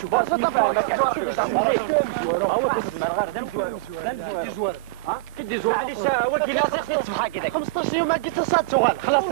شوف هو زوار ها كدي زوار معليش هو كي لاصق في الصباح هكذاك 15 يوم ما قلت صاد شغل خلاص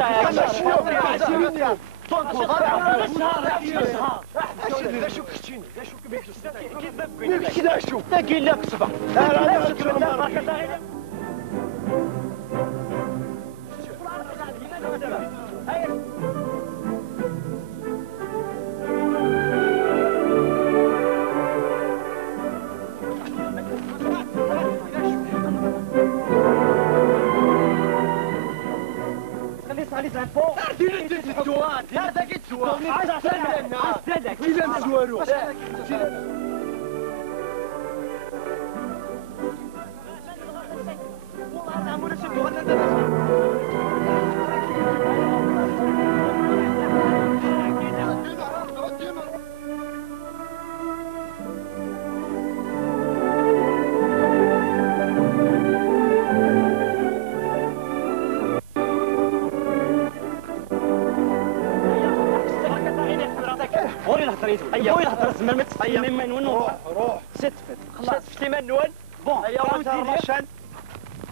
روح ستفت خلاص شتي منون بون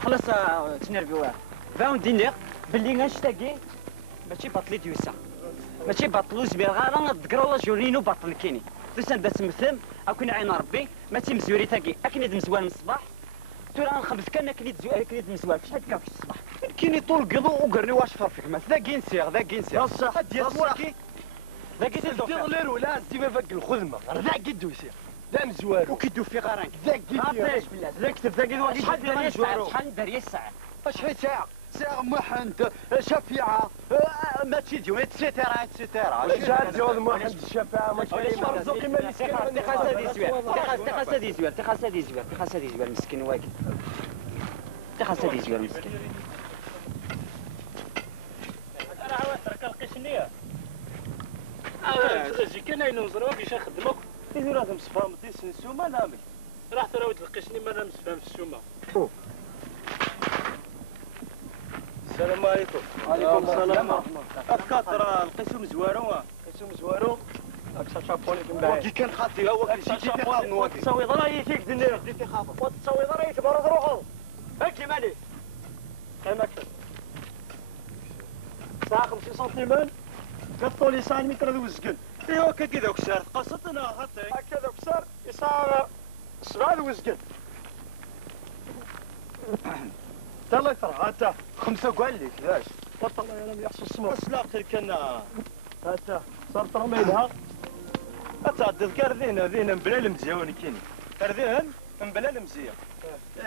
خلاص تنرفيو فاون دينير باللي غنشتاقي ماشي باطلي ديوسا ماشي باطلو زبير غالا تذكر الله جورينو باطل كيني تسان باس مثم اكون عين ربي ماشي مزوري تاكي اكني مزوان من الصباح ترى نخبز كان اكني مزوان فاش هكا في الصباح كيني طول قضو وقرني واش فرفك ما ذا كينسيغ بصح ديال موراكي ذا كيدو تغلر ولا ديما فك الخدمه ذا كيدو يسير ذا مزوار وكيدو في غرانك ذا كيدو ذا كتب ذا كيدو شحال داري الساعه شحال ساعة محند شفيعة ماشي ديو اتسيتيرا شحال ديال محند الشفاعة تخاصها دي زوار مسكين واقف تخاصها دي زوار مسكين راه واترك القشنية زي كان ينوزروا كيش يخدموك إذا لازم تفهم ديس السومة نامي راح تراود القشني ما نمس فهم في السومة السلام عليكم. وعليكم السلام. أفكار القسم زوارو. قسم زوارو. أكثر شابوني كم كي كان خاطي هو كي جيتي خاطر نواكي. تسوي ضرايي فيك دنيا. جيتي خاطر. وتسوي ضرايي تبرد روحو. هاكي مالي. كاين مكتب. ساعة 50 سنتيمان. قطولي ساعة متر ذو الزقن. إيوا كذا وكسر قصتنا خاطي. هكذا وكسر يصير 7 ذو الزقن. تلا يفرح هاتا 5 قال لك لاش والله انا ما يحصل السمر اسلاق كان هاتا صارت رميلها اتعدى الكردين ذينا بلا المزيان كاين كردين بلا المزيان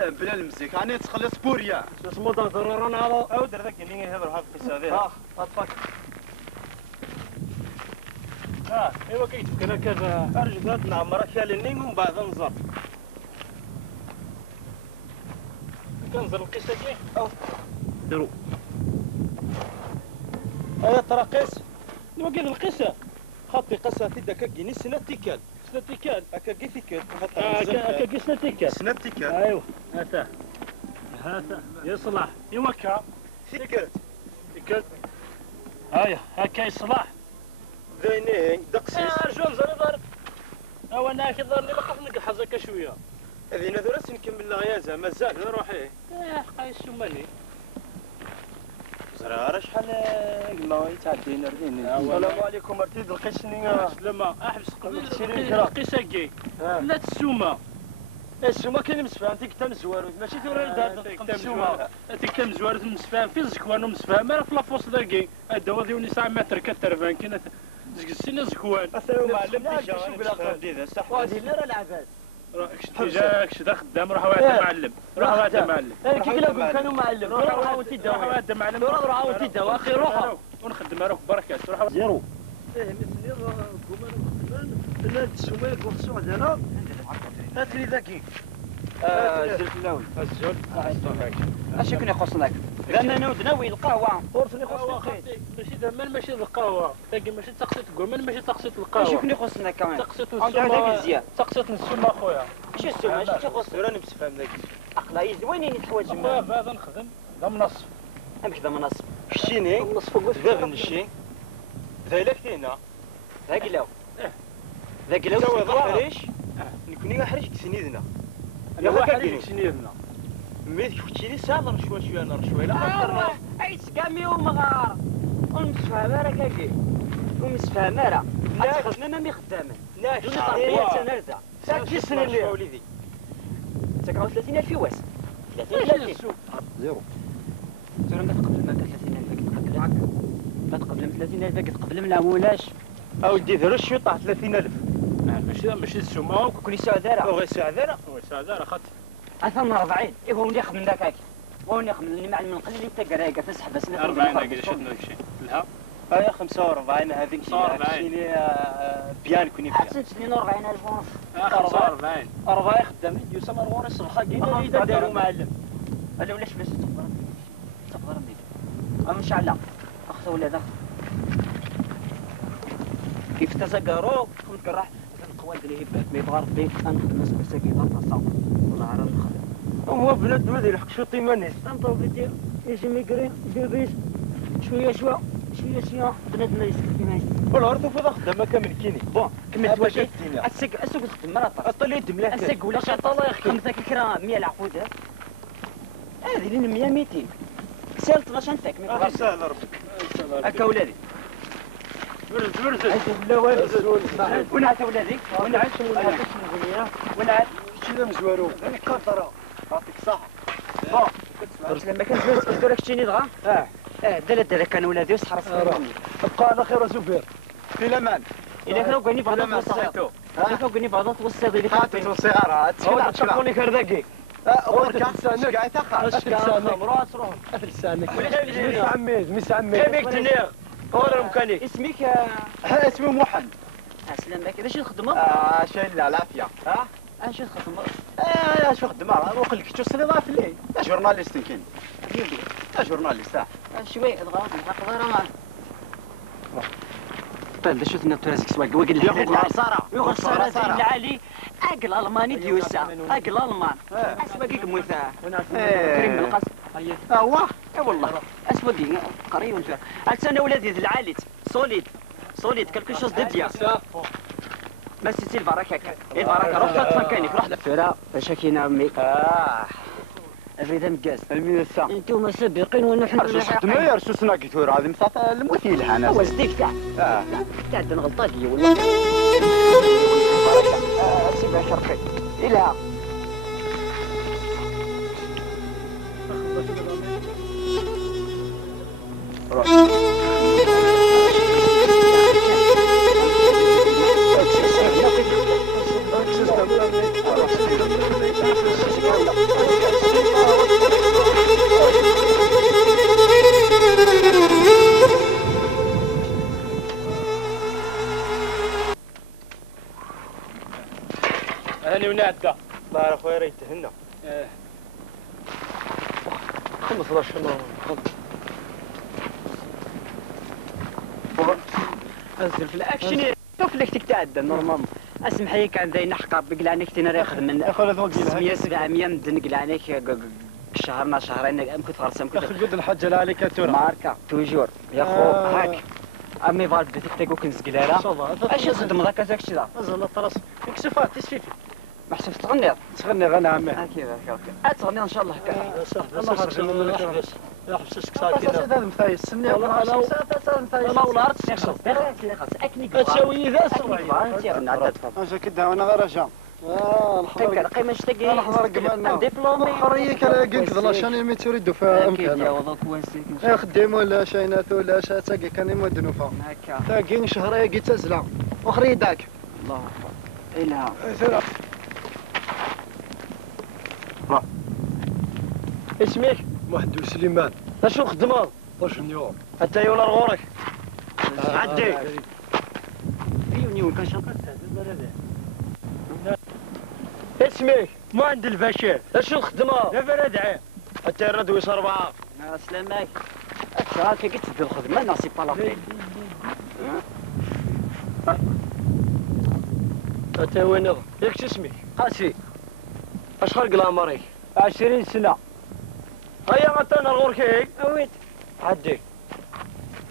بلا المزيك راني تخلص بوريا اسمو ضروري انا هذا او در ذاك اللي يهضر هذا القصه هذه اطفك ايوا كيتفك انا كذا ارجل نعمرك خالني من بعد نزر كنزر القصه كي ديرو هيا تراقيس نوا كاين القصه خاطي قصه تدك كيني سنه تيكال سنتيكال هكا كيف كيف هكا كي سنتيكال سنه تيكال ايوا هاتا يصلح يوكا فكرت هايا هكا يصلح ذينين دقسيس رجل زريضر او انا كيظهر لي باقي نقحز هكا شويه هذه درس نكمل الغيازه مازال روحي قايس شمالي زرار شحال ما يتعدي نردين السلام عليكم ارتيد القشني لما احبس قبل القصه كي لا تسومه السومه كاين مسفان تيك تم زوارو ماشي توري هذا السومه تيك تم زوارو مسفان في زكوان مسفان ما في لافوس داكي الدواء ديالي ساعه متر كترفان كاين زكسينا زكوان اثروا معلم ديجا هذه لا راه العباد جاكش دا خدام روح واحد معلم روح واحد معلم كي قلنا كانوا معلم روح وانت روح واحد معلم روح وانت الدواء اخي روح ونخدم روح بركات روح زيرو مثلي لا السومه كورسو عندنا هات لي ذاكي الزلفلاوي الزول اش كنا يخصناك لان نودنا وين القهوه فرصني يخصني ماشي دمان ماشي القهوه تاكي ماشي تقسيط الكومان ماشي تقسيط القهوه اش كنا يخصنا كمان تقسيط السومه تقسيط السومه اخويا ماشي السومه اش تخص راني مسفهم ذاك عقلاي وين الحوايج هذا نخدم ذا منصف امشي ذا منصف شتيني النصف فوق ذا بنشي ذا لك هنا ذا قلاو ذاك لو تسوي سوا ضحريش نكوني حريش سنيدنا يا هذا حريك سنيرنا ميت كنتي لي ساعه شويه انا شويه لا اي سكامي ومغار ومسفهم راك هاكي ومسفهم راه خدنا ما خدامه لا دوني طربيه تنرزع ساكي سنين لي وليدي تقراو 30,000 في واس 30,000 زيرو زيرو ما تقبل ما 30,000 قبل ما تقبل 30,000 قبل من العمولاش اودي ذرو شو طاح 30,000 ماشي السومه كوني سعداء وغي سعداء وسعداء خاطر اثرنا 40 ايوا وني خدم ذاك هاك وني خدم اللي معلم من قليل انت قرايقه تسحب بس 40 قد شدنا داكشي لها هاي 45 هذيك شي بيان كوني بيان حسيت 42,000 ونص 45 40 خدامين يوسف الغور الصباح كاين اللي داروا معلم الا ولاش باش تقدر ندير ان شاء الله اخذ ولاد كيف تزقروا كنت راح القواد اللي هبات ما يبغى ربي نخدم مساكين تصاوب والله راه نخدم هو بنادم هذا يلحق شو طيمانيس انت بدي يجي ميكري بيبيس شويه بنادم يسكت فيما ولا عرفتوا فين خدامه كامل كيني بون كملت واش الدنيا السوق تخدم مرة طليت مليح السوق ولا شي طلع خمسة كرا 100 العقود هذه لين 100 200 سالت باش نفك اخي سهل ربي هكا ولادي برز لا والو وين عاد ولادي وين عاد وين عاد شي ذا مزوارو هذيك كثره يعطيك الصحه بون لما كان زوج قلت لك شتيني دغا دلا كان ولادي وصحرا ابقى على خير زبير في الامان الا كانوا كاني بعضات والصيد الا كانوا كاني بعضات والصيد اللي خاطر صغار هو تشوفوني كرداكي غورك لسانك قاعد تقع لسانك مرات روح لسانك مس عميد كيفك تنير ولا المكانيك اسمك اسمي محمد اسلم بك باش نخدموا شايل العافيه اش نخدموا شو خدمه روح لك شو سني ضاف لي جورناليست كاين جورناليست شوي دغا نقدر ما طيب شو ثنا ترازك سواق وقل ياخذ العصاره ياخذ العصاره العالي اقل الماني ديوسا اقل المان اسواقك موثا كريم بالقص واه اي والله اسواقي قريب وانت انا ولادي العالي سوليد كلكو شوز ديا ما سيتي البركه البركه روح تفكاني روح فيرا شاكينا امي افريدا مكاس الميسا انتم سابقين ونحن ارسوس خدمه ارسوس ناقيتو هذه مساط المثيل انا هو زديك تاع تاع غلطاكي والله سيبها شرقي الها هاني ونعدى الله اخويا راه يتهنى 15 انزل في الاكشن شوف لك تتعدى نورمالمون اسمحي كان ذي نحقر بقلانك تنا ياخذ من اخويا ذوق 600 700 مدن قلانك شهرنا شهرين كنت فرصه يا اخي قد الحاجه لا عليك تورا ماركه توجور يا خو هاك امي فال بديك تيكو كنز قلاله اش يخدم ذاك ذاك الشيء ذا زعما طراس كسفات تسفيفي ما حسبت تغني تغني غنى عمي هكذا تغني ان شاء الله هكا الله خرج من الحبس يا حبسك ساكن هذا مثايس سمني والله والله عرفت شنو خاص اكني تسوي ذا اجا كدا وانا غير رجع تلقى قيمه شتاقي نحضر قبالنا دبلومي خريه كلا قنك لا شاني مي تريدو فامكن يا والله كويسين يا خديم ولا شاينات ولا شاتاقي كان يمدنو فا هكا تاقين شهريه قي تزلا وخري داك الله اكبر الها اسمك محمد سليمان اشو خدمه واش نيور حتى يولا غورك عدي يوني كان شنقل اسمك مهند البشير اشو الخدمه يا بلد عين حتى الردوي صربعه سلامك هاكا قلت تبدا الخدمه ناسي با لابيل حتى وين نظر ياك شو اسمك قاسي اش خلق الامريك 20 سنه هيا غتانا الغورك هيك اويت عدي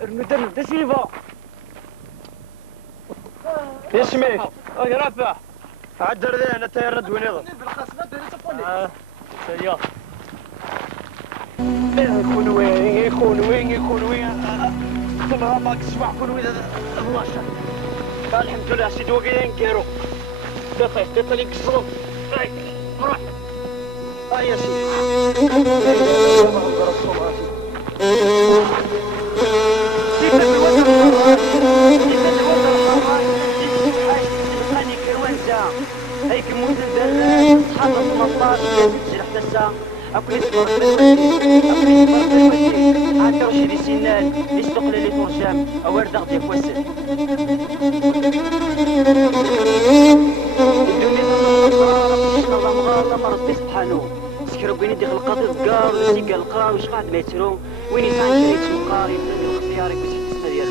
المدرب دا سيلفا اسمك رافع عدر ذي انا تاير ندوني ضل سريع يكون وين ثم ما كسبع كل وين الله شاء الحمد لله سيدي وقيلين كيرو دفع لي كسروا روح يا سيدي هيك مدن صحاب 18 تنزل حتى الساعة أكل يسمر عاد وشي دي سنان يستقل لي ترجم أورد غدي كوسل الدنيا الله مرض سبحانه سكروا بيني ديك القاضي الكار والسيكا القرا وش قاعد ما يترو وين يسعى شريت مقاري من الاختياري كنت تستدير